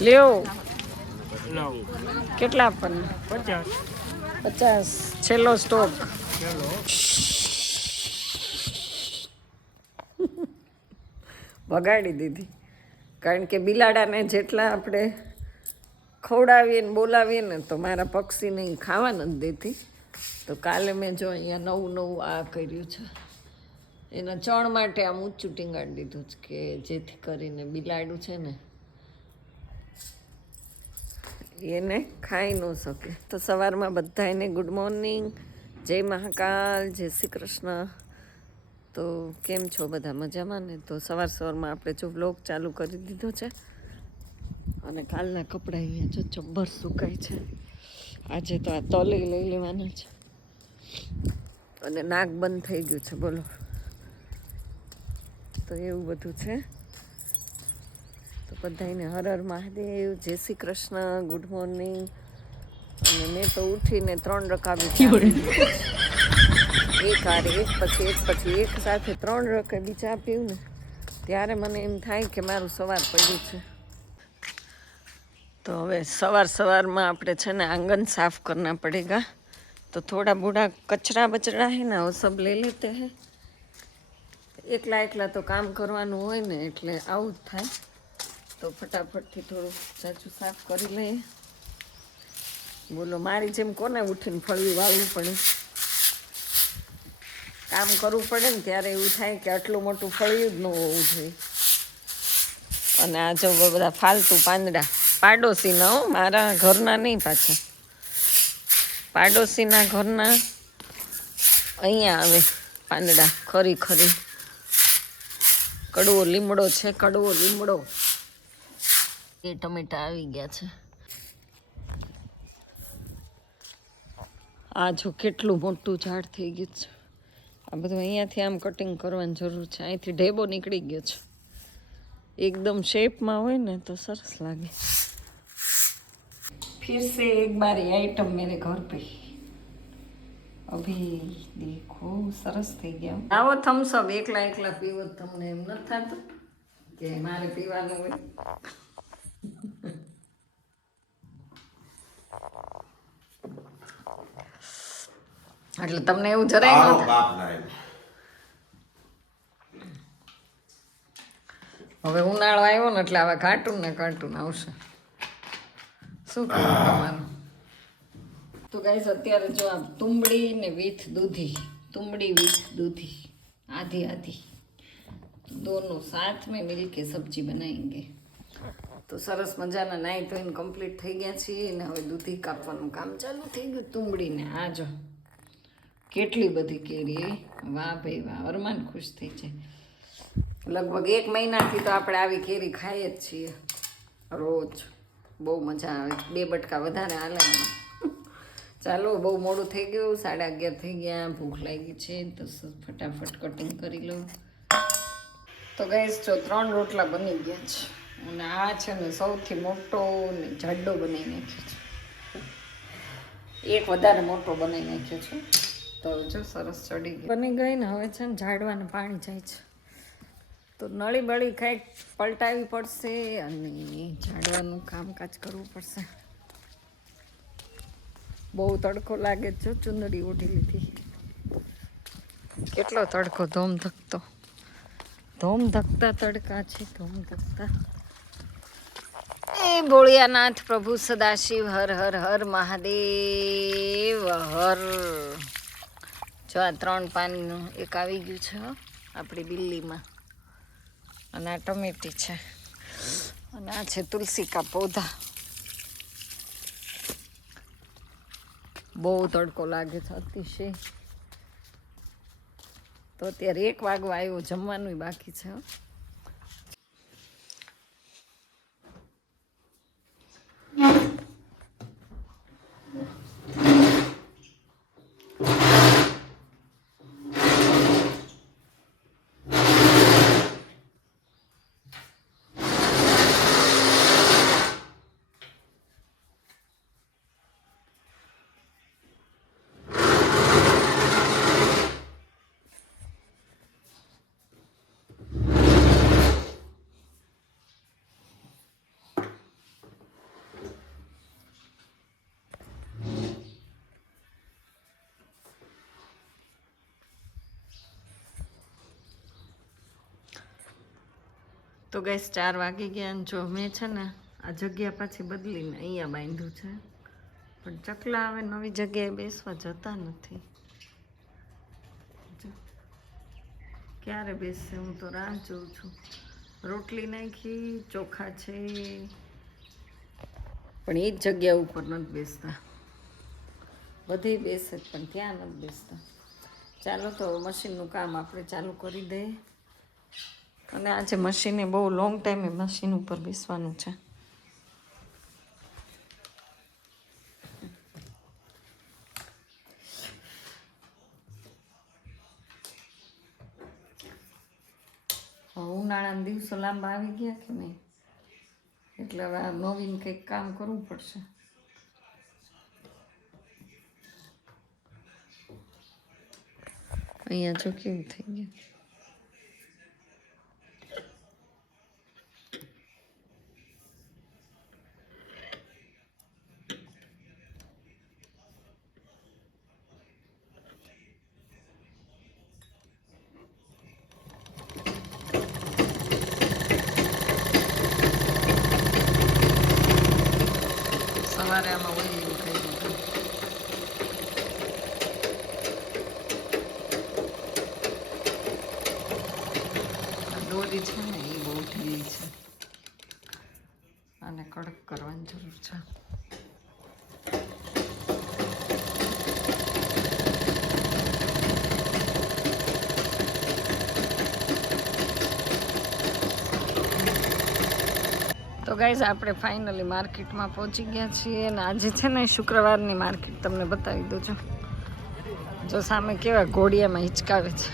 લ્યો. કેટલા આપણને પચાસ. પચાસ. છેલ્લો સ્ટોક. ભગાડી દીધી. કારણ કે બિલાડાને જેટલા આપણે ખવડાવીએ ને બોલાવીએ ને તો મારા પક્ષીને ખાવા નથી દેતી. તો કાલે મેં જો અહીંયા નવું નવું આ કર્યું છે. એના ચણ માટે આમ ઊંચું ટીંગાડી દીધું છે કે જેથી કરીને બિલાડું છે ને, એને ખાઈ ન શકે. તો સવારમાં બધા એને ગુડ મોર્નિંગ જય મહાકાલ, જય શ્રી કૃષ્ણ. તો કેમ છો બધા? મજામાં ને? તો સવાર સવારમાં આપણે જો વ્લોગ ચાલુ કરી દીધો છે. અને કાલના કપડાં અહીંયા જો જબ્બર સુકાય છે. આજે તો આ તોલી લઈ લેવાના છે. અને નાક બંધ થઈ ગયું છે, બોલો. તો એવું બધું છે. તો બધાને હર હર મહાદેવ જય શ્રી કૃષ્ણ ગુડ મોર્નિંગ. અને મેં તો ઉઠીને ત્રણ રકાબી એક હારે એક પછી એક પછી એક સાથે ત્રણ રકે બીજા પીવું ને ત્યારે મને એમ થાય કે મારું સવાર પડ્યું છે. તો હવે સવાર સવારમાં આપણે છે ને આંગણ સાફ કરના પડેગા. તો થોડા બુડા કચરા બચરા હે ને સબ सब લેતે હે. એકલા એકલા તો કામ કરવાનું હોય ને એટલે આવું જ થાય. તો ફટાફટથી થોડું સાચું સાફ કરી લઈએ. બોલો, મારી જેમ કોને ઉઠીને ફળવી વાવવું પડે? કામ કરવું પડે ને ત્યારે એવું થાય કે આટલું મોટું ફળિયું જ ન હોવું જોઈએ. અને આ જો બધા ફાલતુ પાંદડા. પાડોશીના હો, મારા ઘરના નહીં પાછા. પાડોશીના ઘરના અહીંયા આવે પાંદડા ખરી ખરી. કડવો લીમડો છે, કડવો લીમડો. એ ટમેટા આવી ગયા છે. આ જો કેટલું મોટું ઝાડ થઈ ગયું છે. આ બધું અહીંયાથી આમ કટિંગ કરવાની જરૂર છે. અહીંથી ઢેબો નીકળી ગયો છે. એકદમ શેપમાં હોય ને તો સરસ લાગે. ફિર એક બાર આઈટમ મેરે ઘર પે અભી દેખો સરસ થઈ ગયા. આવો થમ્સઅપ એકલા એકલા પીવો તમને એમ નથી થતું કે મારે પીવાનું હોય. એટલે તમને એવું જરાય ન. હવે ઉનાળો આવ્યો ને એટલે હવે કાર્ટૂન ને કાર્ટૂન આવશે. શું કરવું તમારું? તો ગાઈઝ અત્યારે જો આ તુંબડી ને વીથ દૂધી, તુંબડી વીથ દૂધી, આધી આધી, દોનો સાથ મેં મિલ કે સબ્જી બનાવેંગે તો સરસ મજાના નાઈ ધોઈને કમ્પ્લીટ થઈ ગયા છીએ ને હવે દૂધી કાપવાનું કામ ચાલુ થઈ ગયું તુંબડીને. આ જો, કેટલી બધી કેરી વાહ ભાઈ વાહ, અરમાન ખુશ થઈ જાય. લગભગ એક મહિનાથી તો આપણે આવી કેરી ખાઈએ જ છીએ. રોજ બહુ મજા આવે. બે બટકા વધારે હાલે. ચાલો, બહુ મોડું થઈ ગયું, સાડા અગિયાર થઈ ગયા, ભૂખ લાગી છે, તો ફટાફટ કટિંગ કરી લઉં તો ગઈશ જો ત્રણ રોટલા બની ગયા છે, અને આ છે ને સૌથી મોટો ને જાડો બનાવી નાખ્યો છે. એક વધારે મોટો બનાવી નાખ્યો છે. તો જો સરસ ચડી ગયો. બની ગઈ ને હવે છે ને ઝાડવાને પાણી જાય છે. તો નળી બળી કાંઈક પલટાવી પડશે અને ઝાડવાનું કામકાજ કરવું પડશે. બહુ તડકો લાગે છે ચુંદડી ઓઢી લીધી. કેટલો તડકો? ધોમ ધકતો. ધોમ ધકતા તડકા છે, ધોમ ધકતા. એ ભોળિયાનાથ પ્રભુ સદાશિવ, હર હર હર, મહાદેવ, હર. જો આ ત્રણ પાનનું એક આવી ગયું છે આપણી બિલ્લીમાં. અને આ ટમેટી છે. અને આ છે તુલસી કા પૌધા. બહુ તડકો લાગે છે અતિશય. તો અત્યારે એક વાગવા આવ્યો જમવાનું બાકી છે તો ગઈસ ચાર વાગી ગયા અને જો મેં છે ને આ જગ્યા પાછી બદલીને અહીંયા બાંધ્યું છે. પણ ચકલા હવે નવી જગ્યાએ બેસવા જતા નથી. ક્યારે બેસશે હું તો રાહ જોઉં છું. રોટલી નાખી, ચોખા છે. પણ એ જ જગ્યા ઉપર નથી બેસતા. બધે બેસે પણ ત્યાં નથી બેસતા. ચાલો તો મશીનનું કામ આપણે ચાલુ કરી દઈએ. અને આજે મશીને બહુ લોંગ ટાઈમે મશીન ઉપર બેસવાનું છે. ઉનાળાના દિવસો લાંબા આવી ગયા કે નહીં? એટલે હવે આ નવીન કંઈક કામ કરવું પડશે. અહીંયા જો કેવું થઈ ગયું. સવારે આમાં ઓઇલિંગ થઈ ગયું આ દોરી છે ને એ બહુ ઢીલી છે આને કડક કરવાની જરૂર છે તો ગાઈઝ આપણે ફાઇનલી માર્કેટમાં પહોંચી ગયા છીએ અને આજે છે ને શુક્રવારની માર્કેટ તમને બતાવી દઉં છું. જો સામે કેવા ઘોડિયામાં હિચકાવે છે.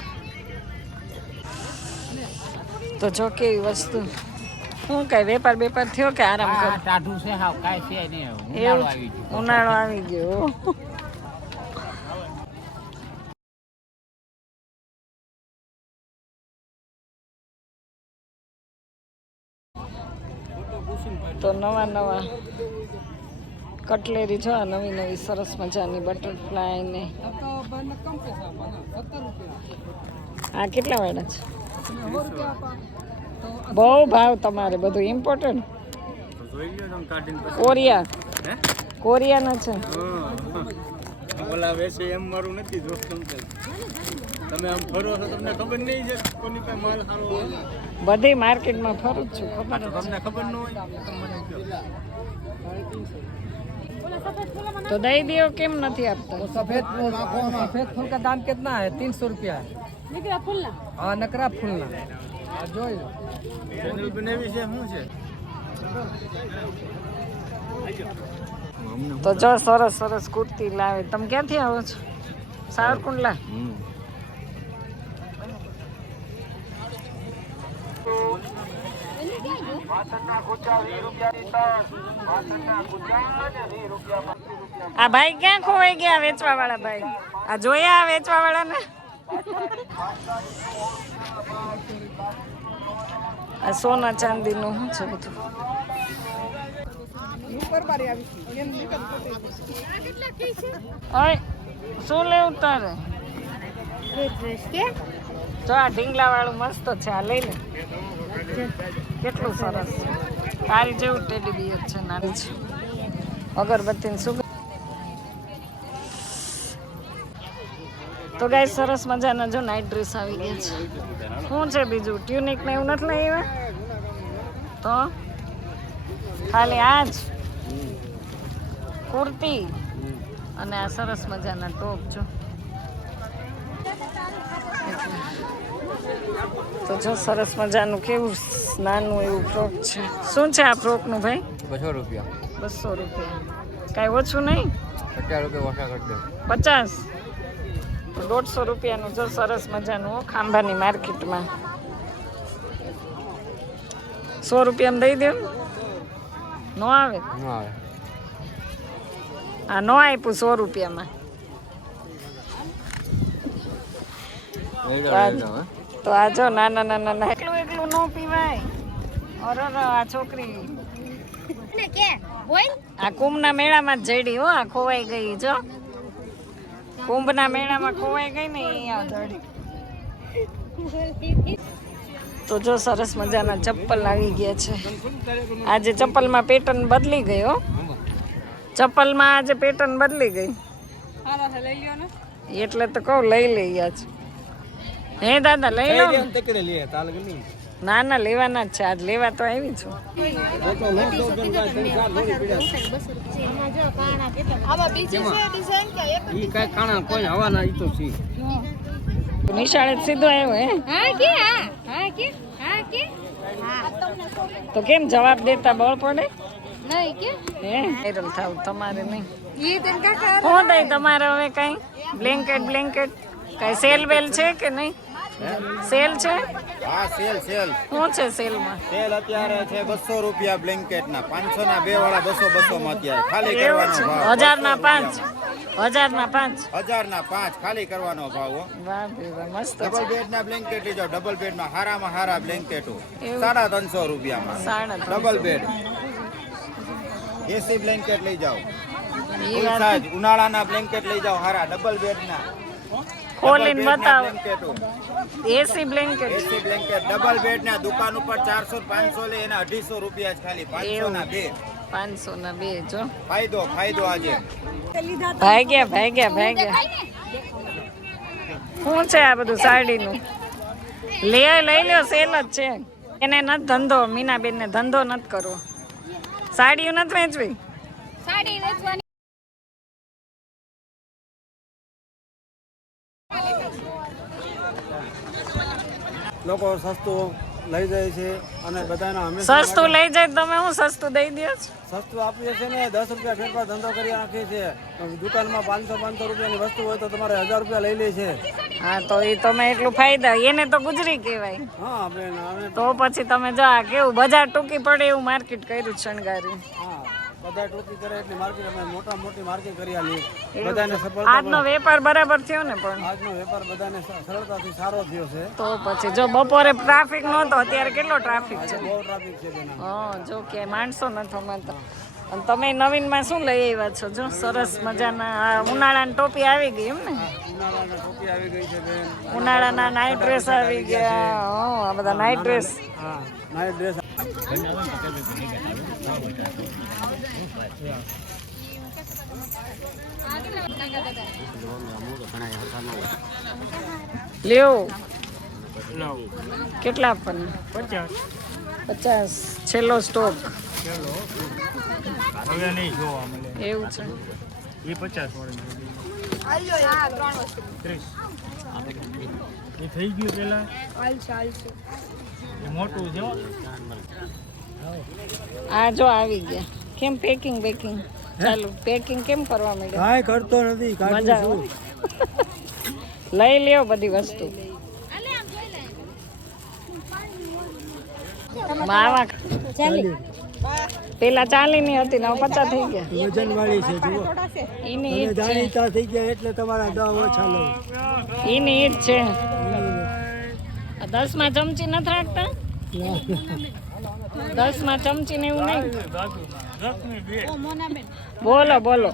તો જો કેવી વસ્તુ. શું કઈ વેપાર બેપાર થયો કે આરામ કરો? ટાઢું છે હાવ કાંઈ છે નહીં એવું ઉનાળો આવી ગયો. ઉનાળો આવી ગયો. તો નવા નવા કટલેરી જો નવી નવી સરસ મજાની બટરફ્લાય ને. આ કેટલા વાળા છે? બહુ ભાવ તમારે બધું ઇમ્પોર્ટન્ટ કોરિયા. કોરિયાના છે. ઓલા વેસે એમ મારું નથી અંકલ તમે આમ ફરો તમને ખબર નહીં છે બધી માર્કેટમાં ફરું જ છું ખબર તમને ખબર ન હોય? તો દહીં દેવો કેમ નથી આપતા? સફેદ ફૂલ સફેદ ફૂલ કા દામ કેટલા હે? તીનસો રૂપિયા. નકરા ફૂલ હા નકરા ફૂલ ના જોઈ શું છે? તો જો સરસ સરસ કુર્તી લાવે. તમે ક્યાંથી આવો છો? સાવરકુંડલા? આ ભાઈ ક્યાં ખોવાઈ ગયા વેચવા વાળા ભાઈ? આ જોયા વેચવા વાળા ને આ સોના ચાંદી નું શું છે બધું? શું લેવું તારે? જો આ ઢીંગલા વાળું મસ્ત છે, આ લઈ લે કેટલું સરસ. છે તારી જેવું ટેડી બિયર છે નાની છે. અગરબત્તી શું તો ગાય સરસ મજાના જો નાઇટ ડ્રેસ આવી ગયા છે. શું છે બીજું? ટ્યુનિક ને એવું નથી લઈ તો? ખાલી આ જ? કુર્તી? અને આ સરસ મજાના ટોપ જો. તો જો સરસ મજાનું કેવું નાનું એવું ફ્રોક છે. શું છે આ ફ્રોકનું ભાઈ? બસો રૂપિયા. બસો રૂપિયા. કાંઈ ઓછું નહીં? પચાસ રૂપિયા ઓછા કરી દો પચાસ? દોઢસો રૂપિયાનું જો સરસ મજાનું ખાંભાની માર્કેટમાં. સો રૂપિયામાં દઈ દે. નો આવે? ન આવે. આ નો આપ્યું સો રૂપિયામાં લઈ લો, લઈ લો, તો આ જો નાના નાના નાના. એકલું એકલું ન પીવાય. અરે આ છોકરી. આ કુંભના મેળામાં જ જડી હો આ ખોવાઈ ગઈ જો. કુંભના મેળામાં ખોવાઈ ગઈ ને અહીંયા જડી. તો જો સરસ મજાના ચપ્પલ આવી ગયા છે. આજે ચપ્પલમાં પેટર્ન બદલી ગઈ હો. ચપ્પલમાં આજે પેટર્ન બદલી ગઈ. એટલે તો કહું લઈ લઈ આજ. હે દાદા લઈ લો. તકડે લઈએ તાલ ગમી. ના ના લેવાના જ છે. આજ લેવા તો આવી છું. ઈ કઈ કાણા કોઈ હવાના ઈ તો છે. નિશાળે જ સીધો આવ્યો હે? તો કેમ જવાબ દેતા બળ પડે? હે? વાયરલ થાવ તમારે નહીં. શું થાય તમારે હવે કઈ? બ્લેન્કેટ બ્લેન્કેટ કઈ સેલ બેલ છે કે નહીં? સેલ છે? હા સેલ સેલ. શું છે સેલમાં? સેલ અત્યારે છે બસો રૂપિયા બ્લેન્કેટ ના પાંચસો ના બે વાળા બસો બસો માં અત્યારે ખાલી કરવાનો હજાર ના પાંચ. હજાર ના પાંચ. હજાર ના પાંચ ખાલી કરવાનો ભાવ મસ્ત ડબલ બેડ ના બ્લેન્કેટ લીધો. ડબલ બેડમાં હારામાં હારા બ્લેન્કેટો? સાડા ત્રણસો રૂપિયામાં. સાડા ડબલ બેડ એસી બ્લેન્કેટ લઈ જાઓ. ઉનાળાના બ્લેન્કેટ લઈ જાઓ હારા. ડબલ બેડ ના. ખોલીને બતાવો AC blanket AC blanket double bed ના દુકાન ઉપર ચારસો પાંચસો લે એના અઢીસો રૂપિયા જ ખાલી પાંચસો ના બે. પાંચસો ના બે જો ફાયદો ફાયદો આજે. ભાગ્યા ભાગ્યા ભાગ્યા. શું છે આ બધું સાડીનું? લે લઈ લ્યો સેલ જ છે. એને નથી ધંધો મીનાબેન ને ધંધો નથી કરવો. સાડીઓ નથી વેચવી? લોકો સસ્તું લઈ જાય છે અને બધાના અમે સસ્તું લઈ જાય તમે હું સસ્તું દઈ દો સસ્તું આપીએ છીએ ને દસ રૂપિયા ફેરફાર ધંધો કરી નાખીએ છીએ દુકાનમાં પાંચસો પાંચસો રૂપિયાની વસ્તુ હોય તો તમારે હજાર રૂપિયા લઈ લે છે. હા તો એ તમે એટલું ફાયદા એને તો ગુજરી કહેવાય. હા બેન તો પછી તમે જો આ કેવું બજાર ટૂંકી પડે એવું માર્કેટ કર્યું શણગારી હા બધા ટૂંકી કરે એટલે માર્કેટ અમે મોટા મોટી માર્કેટ કરી આલી. બધાને સફળતા આજનો વેપાર બરાબર થયો ને પણ? આજનો વેપાર બધાને સરળતાથી સારો થયો છે. તો પછી જો બપોરે ટ્રાફિક નહોતો અત્યારે કેટલો ટ્રાફિક છે? બહુ ટ્રાફિક છે હા જો કે માણસો નથી અમારતા અને તમે નવીનમાં શું લઈ આવ્યા છો? જો સરસ મજાના ઉનાળાની ટોપી આવી ગઈ એમ ને ઉનાળાના ટોપી આવી ગઈ છે બેન. ઉનાળાના નાઇટ ડ્રેસ આવી ગયા. હા આ બધા નાઇટ ડ્રેસ હા નાઇટ ડ્રેસ લ્યો. કેટલા આપવાના પચાસ. છેલ્લો સ્ટોક. હવે નહીં જોવા મળે. એવું છે. એ પચાસ એ થઈ ગયું પેલા? મોટું છે આ જો આવી ગયા. કેમ પેકિંગ બેકિંગ ચાલુ પેકિંગ કેમ કરવા માંડ્યા? કાંઈ કરતો નથી મજા લઈ લ્યો બધી વસ્તુ. માવા પેલા ચાલી. ની હતી ને હવે પચાસ થઈ ગયા. વજન વાળી છે જુઓ. એની ઈજ જાણીતા થઈ ગયા એટલે તમારા દવા ઓછા લો. એની ઈજ છે. દસ દસમાં ચમચી નથી રાખતા? દસમાં ચમચી ને એવું નહીં? બોલો બોલો.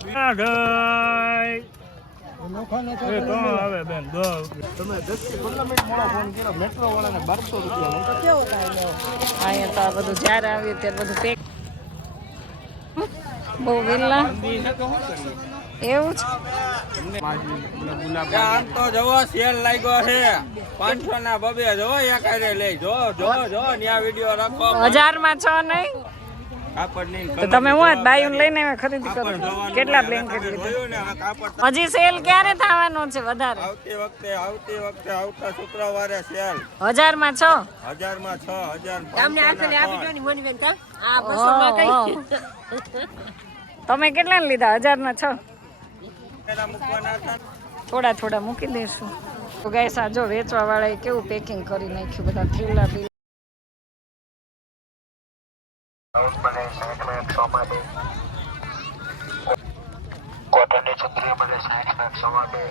અહીંયા તો આ બધું જ્યારે આવ્યું ત્યારે બધું પેક બહુ વિલ્લા એવું છે? આમ તો જવો સેલ લાગ્યો છે. પાંચસો ના બબે જો એક લઈ જો જો જો ન્યા વીડિયો રાખો. હજારમાં છો નહીં? તો તમે હું બાયું લઈને ખરીદી કરો કેટલા બ્લેન્કેટ લીધા જોયું ને આ કાપડ હજી સેલ ક્યારે થવાનો છે વધારે? આવતી વખતે આવતી વખતે આવતા શુક્રવારે સેલ હજારમાં છ? હજારમાં છ હજાર ઓહો. તમે કેટલા લીધા? હજાર ના છ થોડા થોડા મૂકી દેશું તો ગાય સાજો વેચવા વાળાએ કેવું પેકિંગ કરી નાખ્યું બધા થેલા બી કોટનની છત્રી મળે સાઠ સો માટે